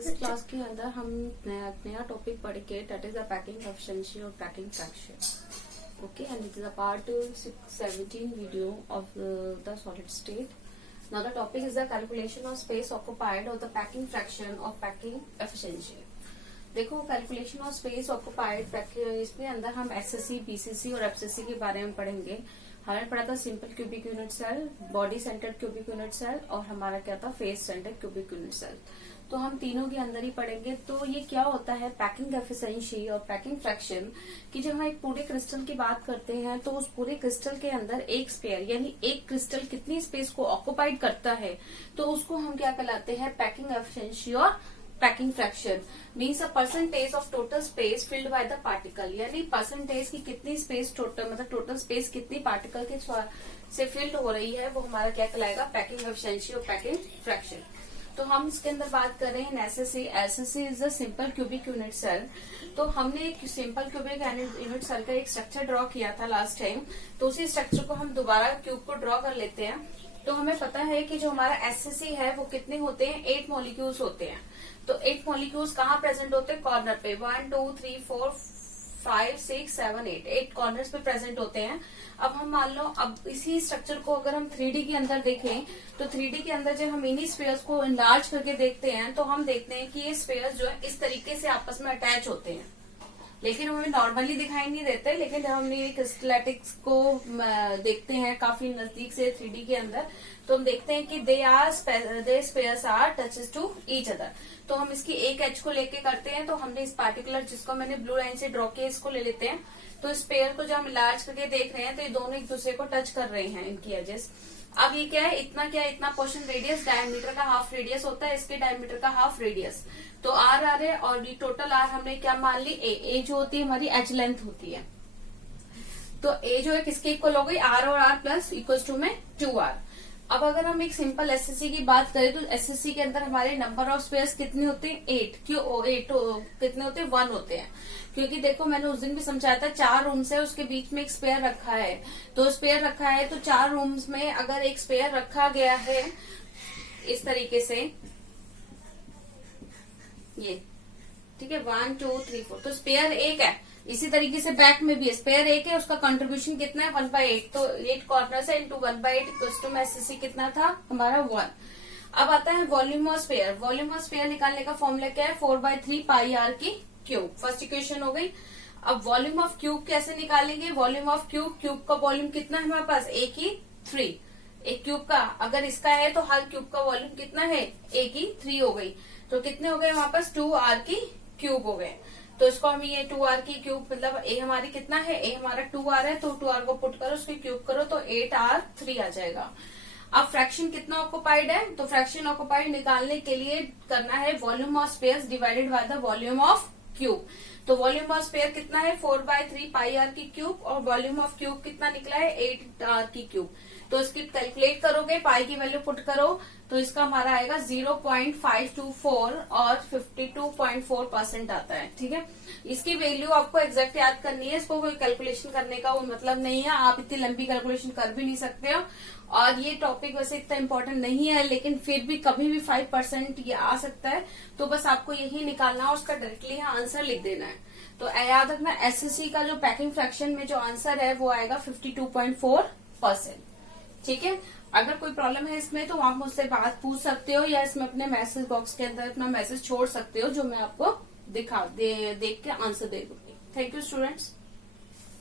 इस क्लास के अंदर हम नया टॉपिक पढ़ेंगे, that is the packing efficiency और packing fraction. Okay, and it is a part 17 video of the solid state. Now the topic is the calculation of space occupied or the packing fraction of packing efficiency. देखो, calculation of space occupied, इसमें अंदर हम SSC, BCC और FCC के बारे में पढ़ेंगे. हमने पढ़ा था simple cubic unit cell, body centred cubic unit cell और हमारा क्या था face centred cubic unit cell. तो हम तीनों के अंदर ही पढ़ेंगे. तो ये क्या होता है पैकिंग एफिशिएंसी और पैकिंग फ्रैक्शन कि जब हम एक पूरे क्रिस्टल की बात करते हैं तो उस पूरे क्रिस्टल के अंदर एक स्पेयर यानी एक क्रिस्टल कितनी स्पेस को ऑक्युपाइड करता है, तो उसको हम क्या कहलाते हैं पैकिंग एफिशिएंसी और packing fraction. Means a percentage of total space filled by the particle, यानी परसेंटेज की कितनी स्पेस टोटल, मतलब टोटल स्पेस कितनी पार्टिकल के से फिल्ड हो रही है, वो हमारा क्या कहलाएगा पैकिंग एफिशिएंसी और पैकिंग फ्रैक्शन. तो हम इसके अंदर बात कर रहे हैं SSC. SSC is the simple cubic unit cell. तो हमने एक सिंपल क्यूबिक यूनिट सेल का एक स्ट्रक्चर ड्रॉ किया था लास्ट टाइम. तो उसी स्ट्रक्चर को हम दोबारा क्यूब को ड्रॉ कर लेते हैं. तो हमें पता है कि जो हमारा एसएससी है वो कितने होते हैं, 8 मॉलिक्यूल्स होते हैं. तो 8 मॉलिक्यूल्स कहाँ प्रेजेंट होते हैं, कॉर्नर पे. 1 2 3 4 5 6 7 8 कॉर्नर्स पे प्रेजेंट होते हैं. अब हम मान लो, अब इसी स्ट्रक्चर को अगर हम 3D के अंदर देखें तो 3D के अंदर जब हम इन्हीं स्पेयर्स को इनलार्ज करके देखते हैं तो हम देखते हैं कि ये स्पेयर्स जो है इस तरीके से आपस में अटैच होते हैं. लेकिन हमें नॉर्मली दिखाई नहीं देते. लेकिन जब हम ये क्रिस्टलैटिक्स को देखते हैं काफी नजदीक से 3D के अंदर, तो हम देखते हैं कि they spheres are touches to each other. तो हम इसकी एक एज को लेके करते हैं. तो हमने इस पार्टिकुलर जिसको मैंने ब्लू लाइन से ड्रॉ किया इसको ले लेते हैं. तो इस पेयर को जब हम लार्ज करके देख रहे हैं तो ये दोनों एक दूसरे को टच कर रहे हैं, इनकी एजेस. अब ये क्या है, इतना पोर्शन रेडियस, डायमीटर का हाफ रेडियस होता है, इसके डायमीटर का हाफ रेडियस. तो आर है और ये टोटल आर हमने क्या मान ली, ए जो होती है हमारी एज लेंथ होती है. तो ए जो है किसके इक्वल हो गई, आर और आर प्लस इक्वल टू में 2r. अब अगर हम एक सिंपल एसएससी की बात करें तो एसएससी के अंदर हमारे नंबर ऑफ स्पेयर्स कितने होते हैं, 8. क्यों 8 कितने होते हैं, 1 होते हैं. क्योंकि देखो मैंने उस दिन भी समझाया था 4 रूम्स है, उसके बीच में एक स्पेयर रखा है. तो स्पेयर रखा है तो 4 रूम्स में अगर एक स्पेयर रखा गया है इस तरीके से, ये ठीक है 1 2 3 4, तो स्पेयर एक है. इसी तरीके से बैक में भी स्पेयर एक है, उसका कंट्रीब्यूशन कितना है 1/8. तो 8 कॉर्नर है इंटू 1/8 इक्वल्स टू में एसएससी कितना था हमारा 1. अब आता है volume of sphere. Volume of sphere निकालने का फॉर्मूला क्या है, 4/3 पाई आर की क्यूब. फर्स्ट इक्वेशन हो गई. अब वॉल्यूम ऑफ क्यूब कैसे निकालेंगे, वॉल्यूम ऑफ क्यूब का वॉल्यूम कितना है हमारे पास, ए की 3. एक क्यूब का अगर इसका है तो हर क्यूब का वॉल्यूम कितना है, ए की 3 हो गई. तो कितने हो गए हमारे पास, 2r की क्यूब हो गए. तो इसको हम ये 2r की क्यूब, मतलब ए हमारी कितना है, ए हमारा 2r है, तो 2r को पुट करो, उसकी क्यूब करो तो 8r3 आ जाएगा. अब फ्रैक्शन कितना ऑक्युपाइड है, तो फ्रैक्शन ऑक्युपाइड निकालने के लिए करना है volume of spheres divided by the volume of cube. तो वॉल्यूम ऑफ स्पेयर कितना है 4/3 पाई आर की क्यूब और वॉल्यूम ऑफ क्यूब कितना निकला है 8r की क्यूब. तो इसकी कैलकुलेट करोगे, पाई की वैल्यू पुट करो तो इसका हमारा आएगा 0.524 और 52.4% आता है. ठीक है, इसकी वैल्यू आपको एग्जैक्ट याद करनी है. इसको कोई कैलकुलेशन करने का वो मतलब नहीं है, आप इतनी लंबी कैलकुलेशन कर भी नहीं सकते हो. और ये टॉपिक वैसे इतना इम्पोर्टेंट नहीं है, लेकिन फिर भी कभी भी 5% ये आ सकता है. तो बस आपको यही निकालना है, उसका डायरेक्टली यहाँ आंसर लिख देना है. तो याद रखना एसएससी का जो पैकिंग फ्रैक्शन में जो आंसर है वो आएगा 52.4%. ठीक है, अगर कोई प्रॉब्लम है इसमें तो आप मुझसे बात पूछ सकते हो या इसमें अपने मैसेज बॉक्स के अंदर अपना मैसेज छोड़ सकते हो, जो मैं आपको देख के आंसर दे दूंगी. Thank you students.